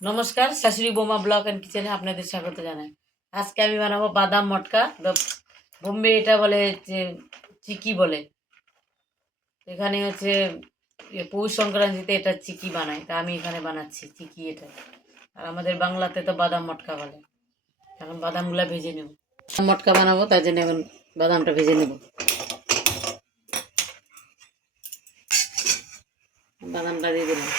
নমস্কার, শাশুড়ি বৌমা ব্লগ অ্যান্ড কিচেনে আপনাদের স্বাগত জানাই। আজকে আমি বানাবো বাদাম মটকা। বোম্বে এটা বলে যে চিকি বলে। এখানে হচ্ছে পৌষ সংক্রান্তিতে এটা চিকি বানায়, তা আমি এখানে বানাচ্ছি চিকি এটা। আর আমাদের বাংলাতে তো বাদাম মটকা বলে। এখন বাদামগুলো ভেজে নেব। মটকা বানাবো, তার জন্য এখন বাদামটা ভেজে নেব। বাদামটা দিয়ে দিলাম।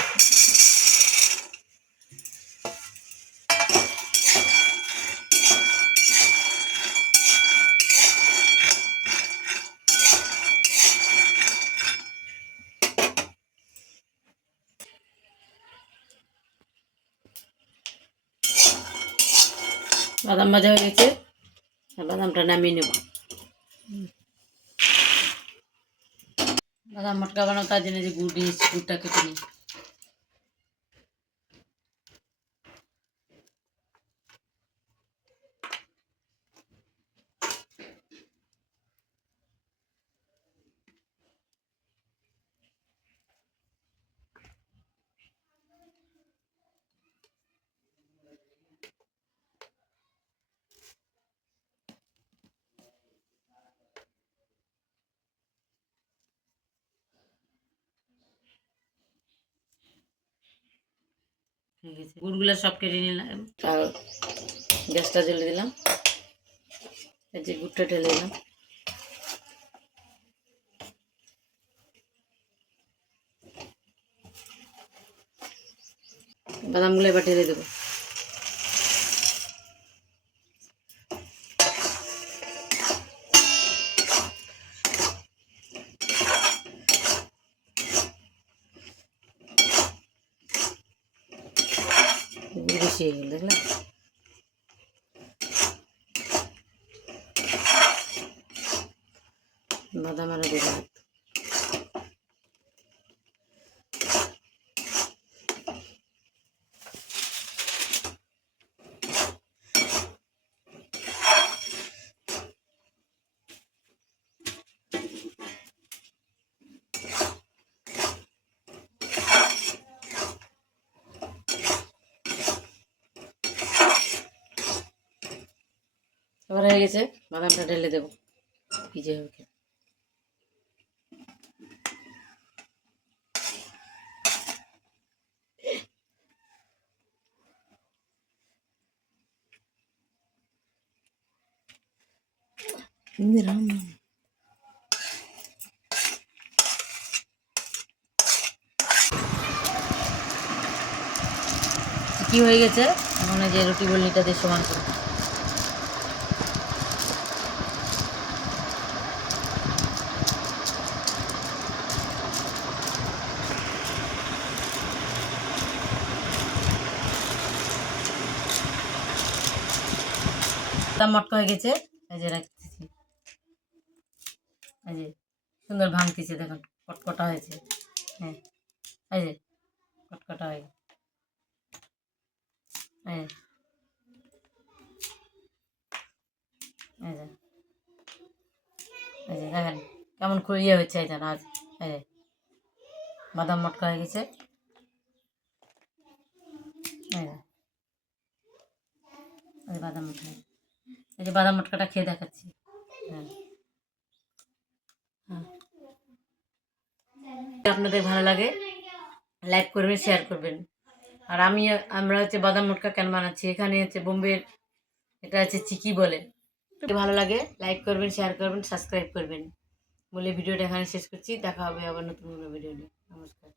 বাদাম ভাজা হয়ে গেছে, বাদামটা নামিয়ে নেব। বাদাম মটকা বানাবো, তার জন্য যে গুড় দিয়েছি, গুড়টা কেটে নিই। গুড়গুলো সব কেটে নিলাম, আর গ্যাসটা জ্বেলে দিলাম। এই যে গুড়টা ঢেলে দিলাম। বাদামগুলো এবার ঢেলে দেবো। গুড় বেশি হয়ে গেল, দেখলাম। বাদাম আরও দেবো। এবার হয়ে গেছে, বাদামটা ঢেলে দেবো। ভিজে হবে। কি হয়ে গেছে, এখন যে রুটি বল্লিটা দিয়ে সমান করে মটকা হয়ে গেছে। এই যে রাখতেছি, এই যে সুন্দর ভাঙতেছে, দেখুন কটকটা হয়েছে। হ্যাঁ, এই যে কটকটা হয়ে গেছে। এই যে দেখেন কেমন ইয়ে হচ্ছে। এই যে আজ এই যে বাদাম মটকা হয়ে গেছে। এই যে বাদাম মটকা, এই যে বাদাম মটকাটা খেয়ে দেখাচ্ছি। হ্যাঁ, আপনাদের ভালো লাগে লাইক করবেন, শেয়ার করবেন। আর আমরা হচ্ছে বাদাম মটকা কেন বানাচ্ছি, এখানে হচ্ছে বোম্বের এটা হচ্ছে চিকি বলে। ভালো লাগে লাইক করবেন, শেয়ার করবেন, সাবস্ক্রাইব করবেন বলে ভিডিওটা এখানে শেষ করছি। দেখা হবে আবার নতুন কোনো ভিডিও নিয়ে। নমস্কার।